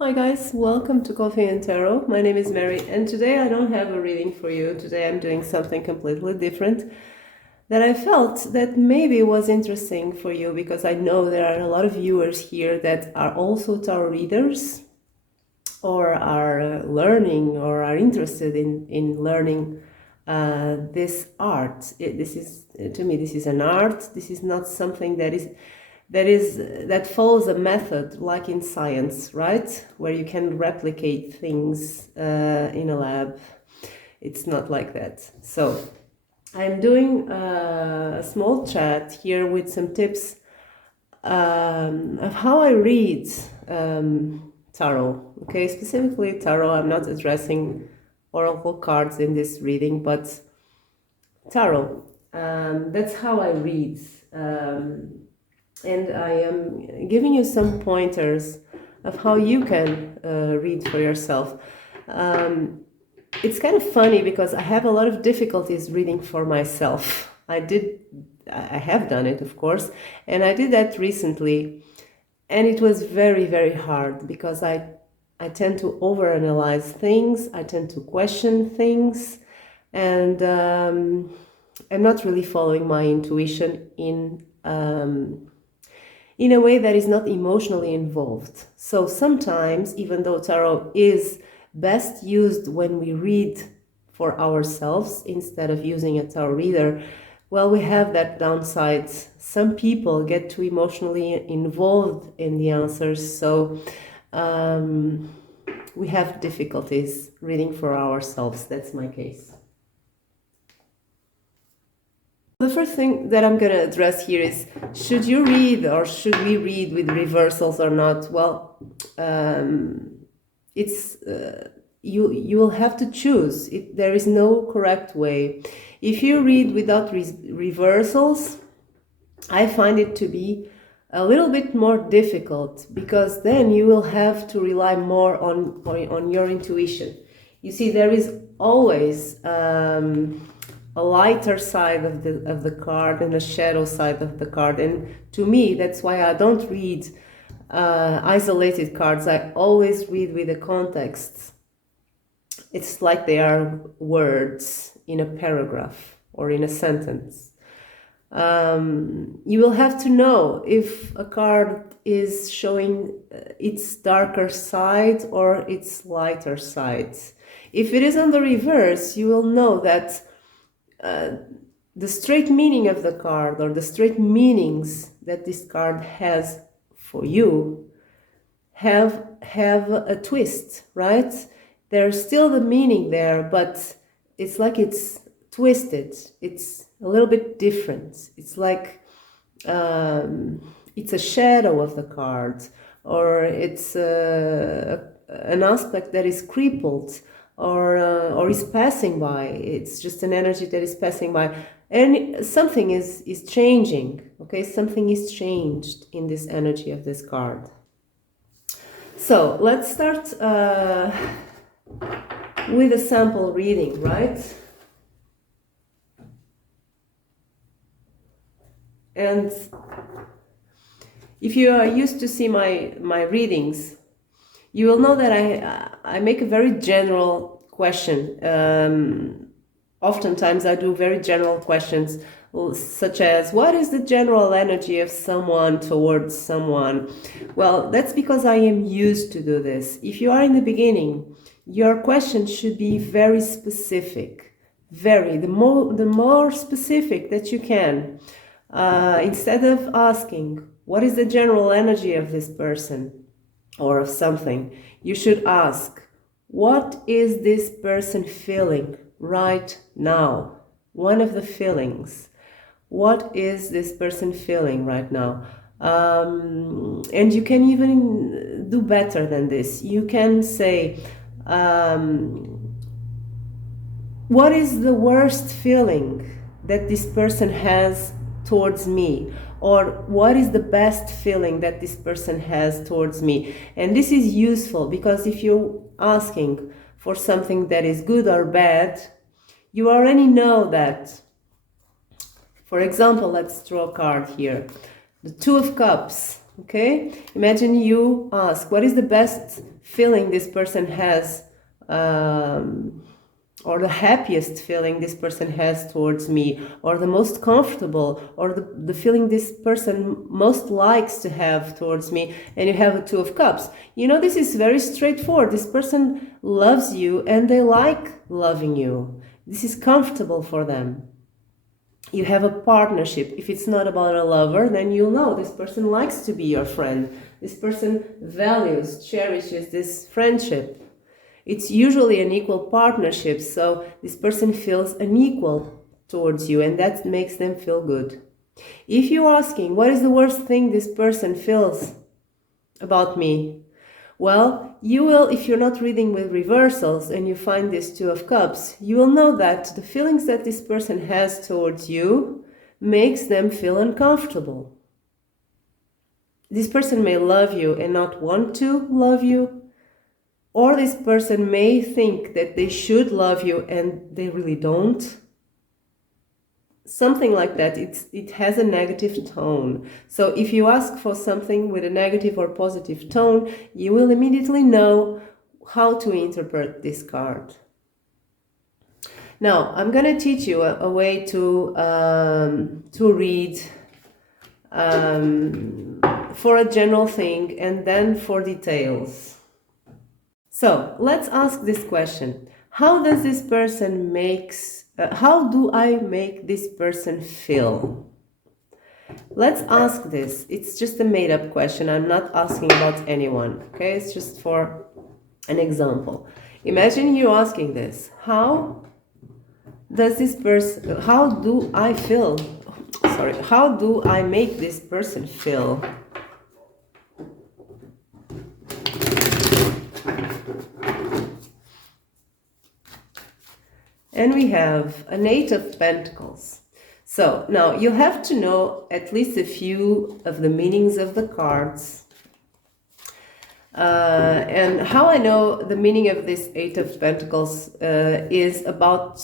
Hi guys, welcome to Coffee and Tarot. My name is Mary, and today I don't have a reading for you. Today I'm doing something completely different that I felt that maybe was interesting for you, because I know there are a lot of viewers here that are also tarot readers or are learning or are interested in learning this art. This is, to me, this is an art. This is not something that follows a method like in science, right? Where you can replicate things in a lab. It's not like that. So I'm doing a small chat here with some tips of how I read tarot. Okay, specifically tarot. I'm not addressing oracle cards in this reading, but tarot. That's how I read. And I am giving you some pointers of how you can read for yourself. It's kind of funny because I have a lot of difficulties reading for myself. I have done it, of course, and I did that recently, and it was very, very hard because I tend to overanalyze things, I tend to question things, and I'm not really following my intuition in a way that is not emotionally involved. So sometimes, even though tarot is best used when we read for ourselves instead of using a tarot reader, well, we have that downside. Some people get too emotionally involved in the answers, so we have difficulties reading for ourselves. That's my case. The first thing that I'm going to address here is, should you read or should we read with reversals or not? Well, it's you will have to choose. There is no correct way. If you read without reversals, I find it to be a little bit more difficult, because then you will have to rely more on your intuition. You see, there is always a lighter side of the card and a shadow side of the card, and to me that's why I don't read isolated cards. I always read with the context. It's like they are words in a paragraph or in a sentence. You will have to know if a card is showing its darker side or its lighter side. If it is on the reverse, you will know that the straight meaning of the card, or the straight meanings that this card has for you, have a twist, right? There's still the meaning there, but it's like it's twisted. It's a little bit different. It's like it's a shadow of the card, or it's an aspect that is crippled, or is passing by. It's just an energy that is passing by, and something is changing. Okay, something is changed in this energy of this card. So let's start with a sample reading, right? And if you are used to see my readings, you will know that I make a very general question. Oftentimes I do very general questions, such as, what is the general energy of someone towards someone? Well, that's because I am used to do this. If you are in the beginning, your question should be very specific. The more specific that you can. Instead of asking, what is the general energy of this person or of something, you should ask, what is this person feeling right now? One of the feelings. What is this person feeling right now? And you can even do better than this. You can say, what is the worst feeling that this person has towards me? Or what is the best feeling that this person has towards me? And this is useful because if you're asking for something that is good or bad, you already know that. For example, let's draw a card here. The Two of Cups, okay? Imagine you ask, what is the best feeling this person has, or the happiest feeling this person has towards me, or the most comfortable, or the feeling this person most likes to have towards me, and you have a Two of Cups. You know, this is very straightforward. This person loves you and they like loving you. This is comfortable for them. You have a partnership. If it's not about a lover, then you'll know this person likes to be your friend. This person values, cherishes this friendship. It's usually an equal partnership, so this person feels unequal towards you, and that makes them feel good. If you're asking, what is the worst thing this person feels about me? Well, you will, if you're not reading with reversals and you find this Two of Cups, you will know that the feelings that this person has towards you makes them feel uncomfortable. This person may love you and not want to love you, or this person may think that they should love you and they really don't. Something like that. It has a negative tone. So if you ask for something with a negative or positive tone, you will immediately know how to interpret this card. Now, I'm going to teach you a way to read for a general thing and then for details. So let's ask this question. How does this person how do I make this person feel? Let's ask this. It's just a made-up question. I'm not asking about anyone, okay? It's just for an example. Imagine you asking this. How do I feel? Sorry, how do I make this person feel? And we have an Eight of Pentacles. So now you have to know at least a few of the meanings of the cards. And how I know the meaning of this Eight of Pentacles is about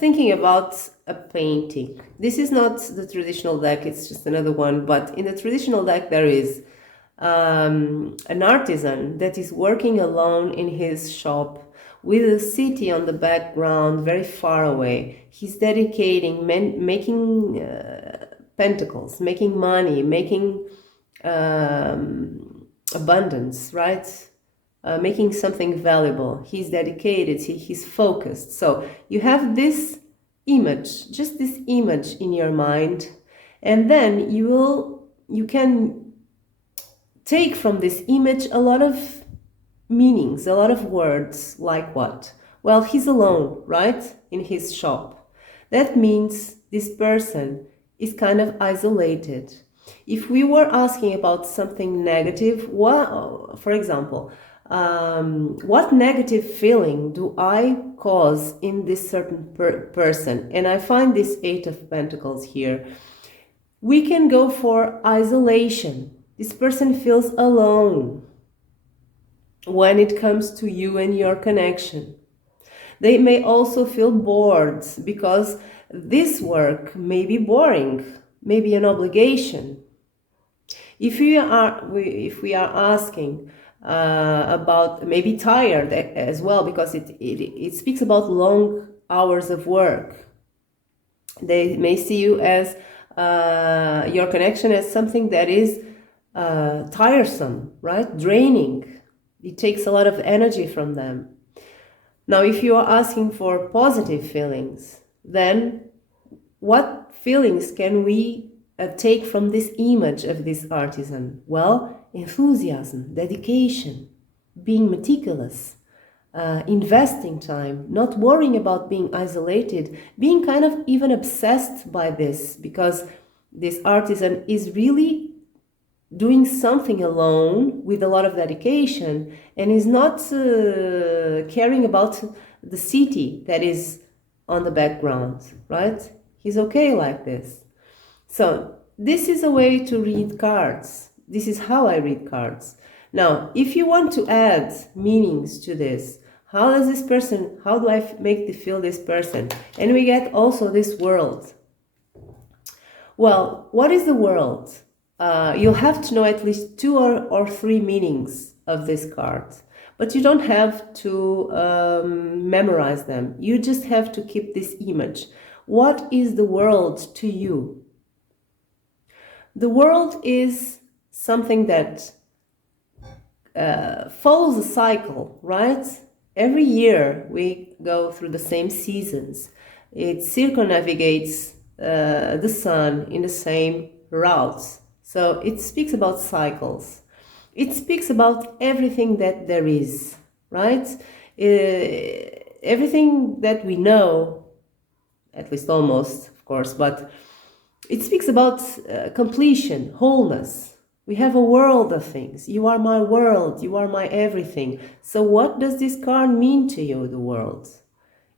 thinking about a painting. This is not the traditional deck, it's just another one. But in the traditional deck there is an artisan that is working alone in his shop, with a city on the background very far away. He's dedicating, making pentacles, making money, making abundance, right? Making something valuable. He's dedicated, he's focused. So you have this image, just this image in your mind, and then you can take from this image a lot of meanings, a lot of words, like what? Well, he's alone, right? In his shop. That means this person is kind of isolated. If we were asking about something negative, for example, what negative feeling do I cause in this certain person? And I find this Eight of Pentacles here. We can go for isolation. This person feels alone when it comes to you and your connection. They may also feel bored because this work may be boring, maybe an obligation. If we are asking about maybe tired as well, because it speaks about long hours of work. They may see you as your connection as something that is tiresome, right? Draining. It takes a lot of energy from them. Now, if you are asking for positive feelings, then what feelings can we take from this image of this artisan? Well, enthusiasm, dedication, being meticulous, investing time, not worrying about being isolated, being kind of even obsessed by this, because this artisan is really doing something alone with a lot of dedication and is not caring about the city that is on the background, right? He's okay like this. So this is a way to read cards. This is how I read cards. Now, if you want to add meanings to this, how do I make feel this person? And we get also this world. Well, what is the world? You'll have to know at least two or three meanings of this card. But you don't have to memorize them. You just have to keep this image. What is the world to you? The world is something that follows a cycle, right? Every year we go through the same seasons. It circumnavigates the sun in the same routes. So it speaks about cycles. It speaks about everything that there is, right? Everything that we know, at least almost, of course, but it speaks about completion, wholeness. We have a world of things. You are my world. You are my everything. So what does this card mean to you, the world?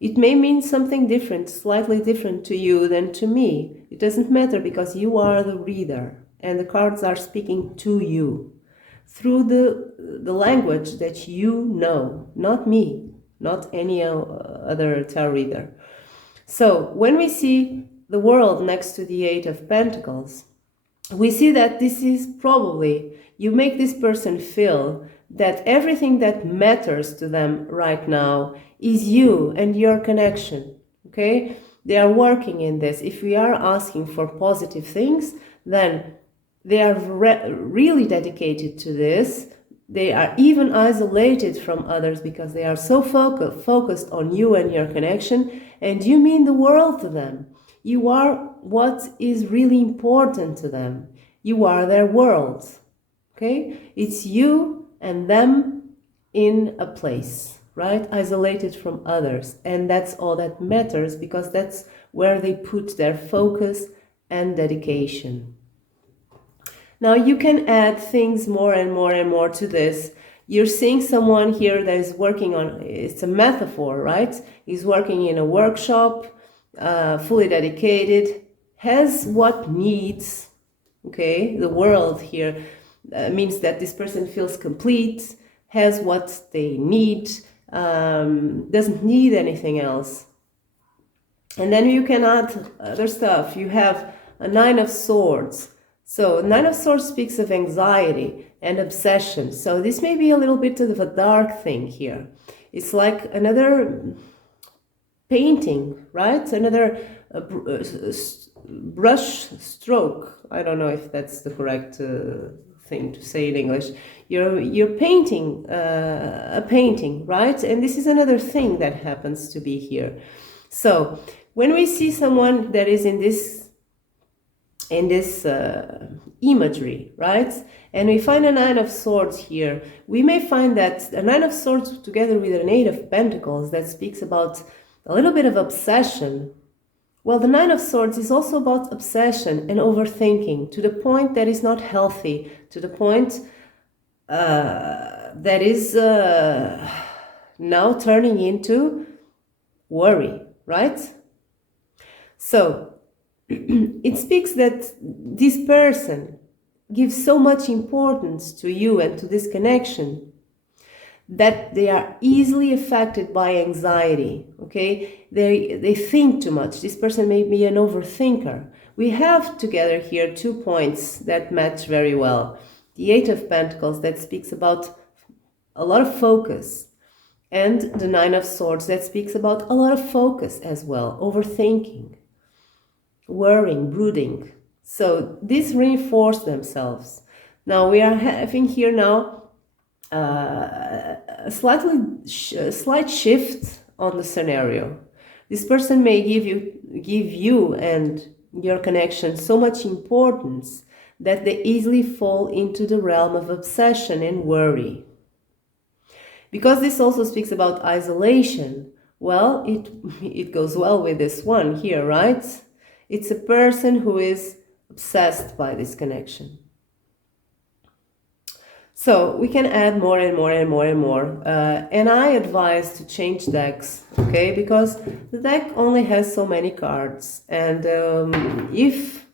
It may mean something different, slightly different to you than to me. It doesn't matter because you are the reader and the cards are speaking to you through the language that you know, not me, not any other tarot reader. So when we see the world next to the Eight of Pentacles, we see that this is probably, you make this person feel that everything that matters to them right now is you and your connection, okay? They are working in this. If we are asking for positive things, then they are really dedicated to this. They are even isolated from others because they are so focused on you and your connection, and you mean the world to them. You are what is really important to them. You are their world, okay? It's you and them in a place, right? Isolated from others. And that's all that matters because that's where they put their focus and dedication. Now you can add things more and more and more to this. You're seeing someone here that is working on, it's a metaphor, right? He's working in a workshop, fully dedicated, has what needs, okay? The world here means that this person feels complete, has what they need, doesn't need anything else. And then you can add other stuff. You have a Nine of Swords. So Nine of Swords speaks of anxiety and obsession. So this may be a little bit of a dark thing here. It's like another painting, right? Another brush stroke. I don't know if that's the correct thing to say in English. You're painting a painting, right? And this is another thing that happens to be here. So when we see someone that is in this imagery, right? And we find a Nine of Swords here. We may find that a Nine of Swords together with an Eight of Pentacles that speaks about a little bit of obsession. Well, the Nine of Swords is also about obsession and overthinking to the point that is not healthy, to the point that is now turning into worry, right? So it speaks that this person gives so much importance to you and to this connection that they are easily affected by anxiety, okay? They think too much. This person may be an overthinker. We have together here 2 points that match very well. The Eight of Pentacles that speaks about a lot of focus, and the Nine of Swords that speaks about a lot of focus as well, overthinking, worrying, brooding. So these reinforce themselves. Now we are having here now a slight shift on the scenario. This person may give you and your connection so much importance that they easily fall into the realm of obsession and worry. Because this also speaks about isolation, well, it goes well with this one here, right? It's a person who is obsessed by this connection. So we can add more and more and more and more. And I advise to change decks, okay? Because the deck only has so many cards. And if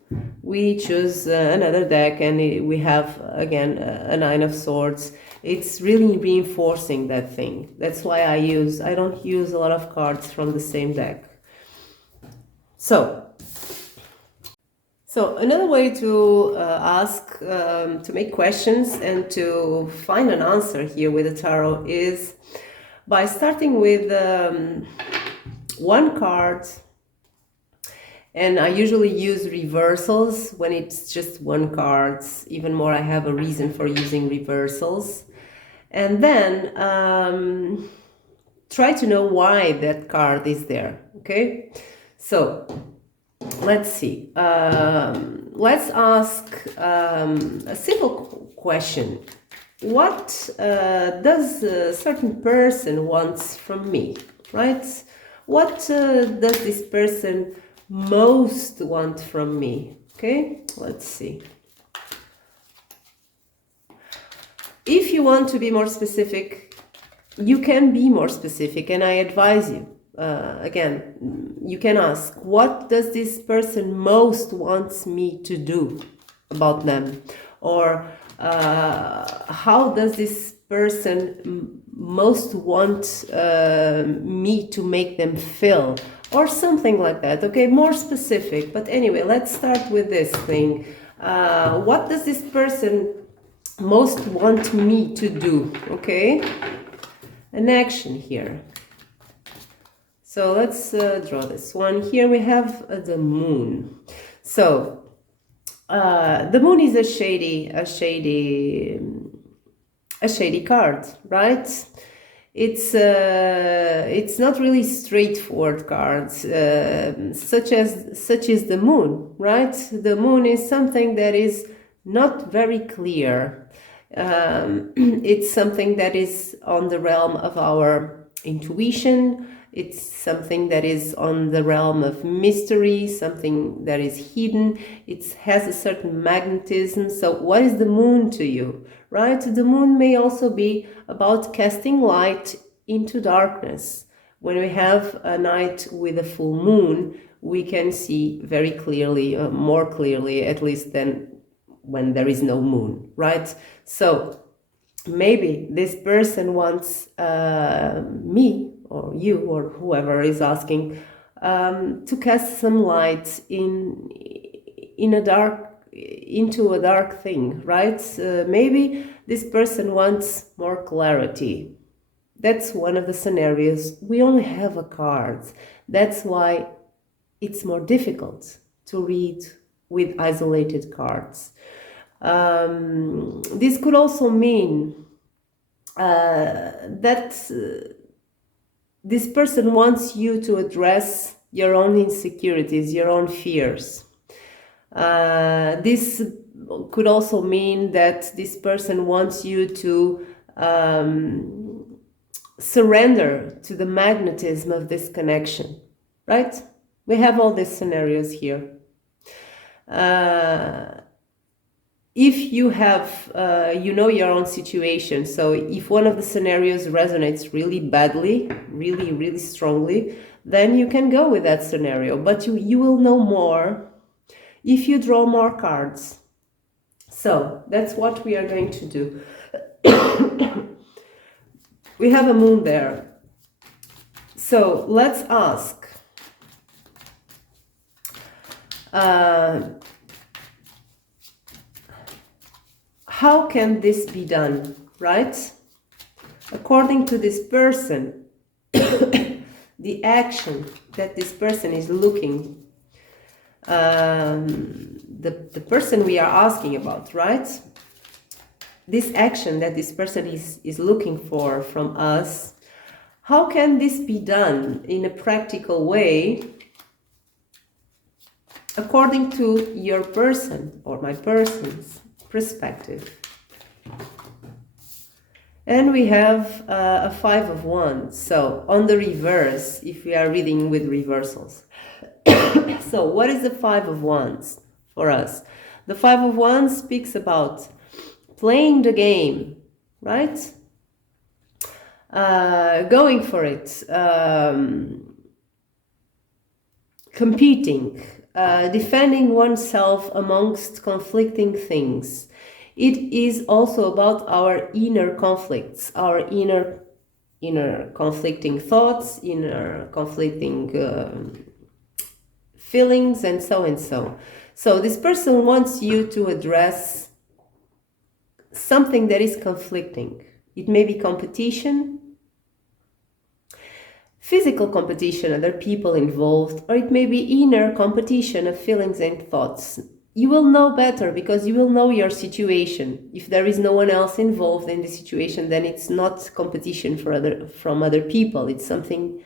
we choose another deck and we have, again, a Nine of Swords, it's really reinforcing that thing. That's why I don't use a lot of cards from the same deck. So another way to ask to make questions and to find an answer here with the tarot is by starting with one card. And I usually use reversals when it's just one card. Even more, I have a reason for using reversals. And then try to know why that card is there, okay? So let's see. Let's ask a simple question. What does a certain person wants from me, right? What does this person most want from me? Okay, let's see. If you want to be more specific, you can be more specific, and I advise you. Again, you can ask, what does this person most wants me to do about them? Or how does this person most want me to make them feel? Or something like that, okay? More specific. But anyway, let's start with this thing. What does this person most want me to do, okay? An action here. So let's draw this one. Here we have the moon. So the moon is a shady card, right? It's not really straightforward cards, such as the moon, right? The moon is something that is not very clear. It's something that is on the realm of our intuition. It's something that is on the realm of mystery, something that is hidden. It has a certain magnetism. So what is the moon to you, right? The moon may also be about casting light into darkness. When we have a night with a full moon, we can see very clearly, more clearly at least than when there is no moon, right? So maybe this person wants me or you or whoever is asking to cast some light into a dark thing, right? Maybe this person wants more clarity. That's one of the scenarios. We only have a card. That's why it's more difficult to read with isolated cards. This could also mean that this person wants you to address your own insecurities, your own fears. This could also mean that this person wants you to surrender to the magnetism of this connection, right? We have all these scenarios here. If you have, your own situation, so if one of the scenarios resonates really badly, really, really strongly, then you can go with that scenario. But you will know more if you draw more cards. So that's what we are going to do. We have a moon there. So let's ask. How can this be done, right? According to this person, the action that this person is looking, the person we are asking about, right? This action that this person is looking for from us, how can this be done in a practical way according to your person or my person's perspective? And we have a 5 of Wands. So on the reverse, if we are reading with reversals. So what is the 5 of Wands for us? The 5 of Wands speaks about playing the game, right? Going for it, competing, defending oneself amongst conflicting things. It is also about our inner conflicts, our inner conflicting thoughts, inner conflicting feelings, and so and so. So this person wants you to address something that is conflicting. It may be competition, physical competition, other people involved, or it may be inner competition of feelings and thoughts. You will know better because you will know your situation. If there is no one else involved in the situation, then it's not competition from other people. It's something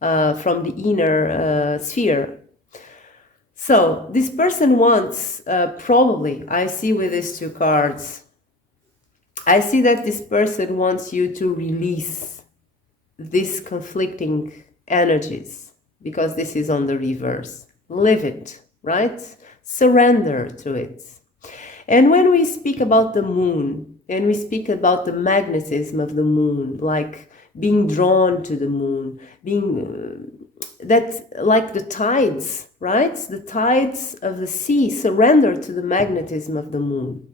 from the inner sphere. So this person wants, probably, I see with these two cards, I see that this person wants you to release these conflicting energies, because this is on the reverse. Live it, right? Surrender to it. And when we speak about the moon, and we speak about the magnetism of the moon, like being drawn to the moon, being that's like the tides, right? The tides of the sea surrender to the magnetism of the moon.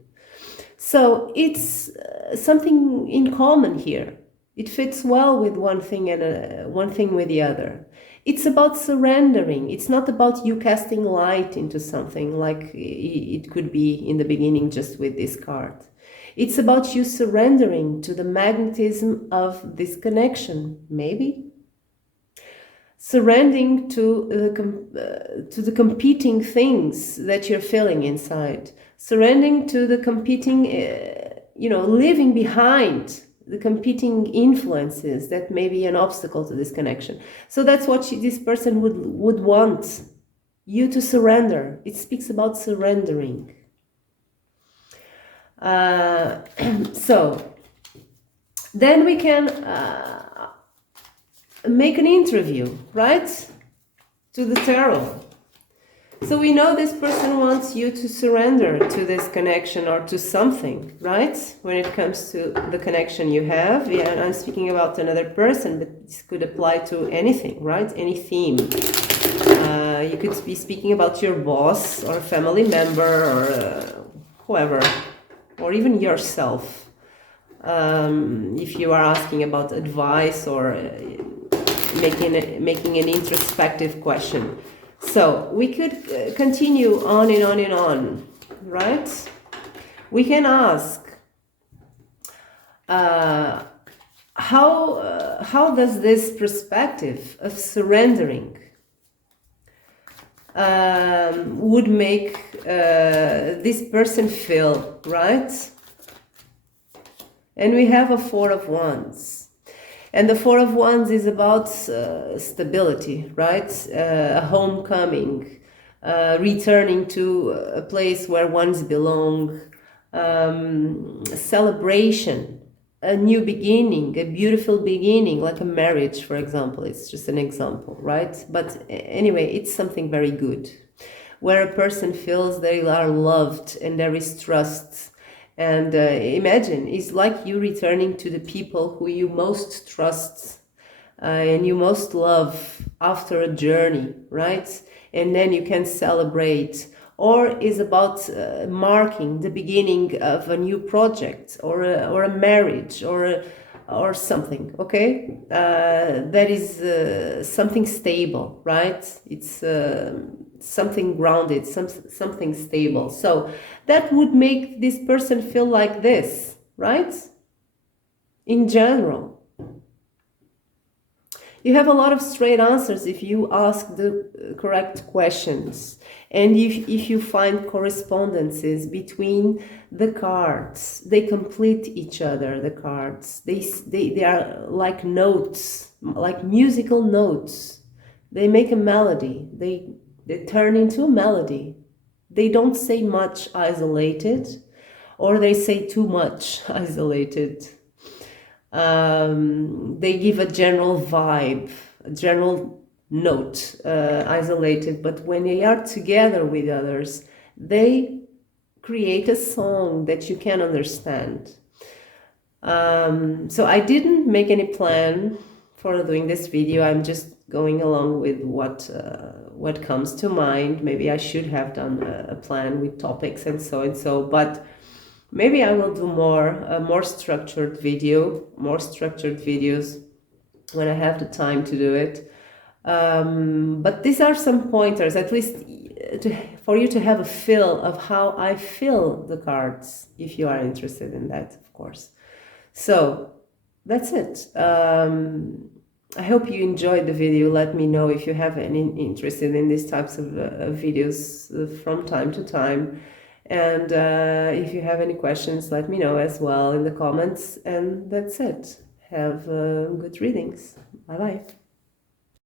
So it's something in common here. It fits well with one thing and one thing with the other. It's about surrendering. It's not about you casting light into something like it could be in the beginning just with this card. It's about you surrendering to the magnetism of this connection, maybe. Surrendering to the competing things that you're feeling inside. Surrendering to the competing, leaving behind the competing influences that may be an obstacle to this connection. So that's what this person would want you to surrender. It speaks about surrendering. So then we can make an interview, right, to the tarot. So we know this person wants you to surrender to this connection or to something, right? When it comes to the connection you have, yeah, and I'm speaking about another person, but this could apply to anything, right? Any theme. You could be speaking about your boss or a family member or whoever, or even yourself. If you are asking about advice or making an introspective question. So we could continue on and on and on, right? We can ask, how does this perspective of surrendering would make this person feel, right? And we have a Four of Wands. And the Four of Wands is about stability, right? A homecoming, returning to a place where ones belong, celebration, a new beginning, a beautiful beginning, like a marriage, for example. It's just an example, right? But anyway, it's something very good, where a person feels they are loved and there is trust. And imagine, it's like you returning to the people who you most trust and you most love after a journey, right? And then you can celebrate. Or is about marking the beginning of a new project or a marriage or something, okay? That is something stable, right? It's something grounded, something stable. So that would make this person feel like this, right? In general. You have a lot of straight answers if you ask the correct questions. And if you find correspondences between the cards, they complete each other, the cards. They are like notes, like musical notes. They make a melody. They turn into a melody. They don't say much isolated, or they say too much isolated. They give a general vibe, a general note, isolated, but when they are together with others, they create a song that you can understand. So I didn't make any plan for doing this video. I'm just going along with what comes to mind. Maybe I should have done a plan with topics and so, but maybe I will do more structured videos when I have the time to do it. But these are some pointers, at least for you to have a feel of how I feel the cards, if you are interested in that, of course. So that's it. I hope you enjoyed the video. Let me know if you have any interest in these types of videos from time to time. And if you have any questions, let me know as well in the comments. And that's it. Have good readings. Bye bye.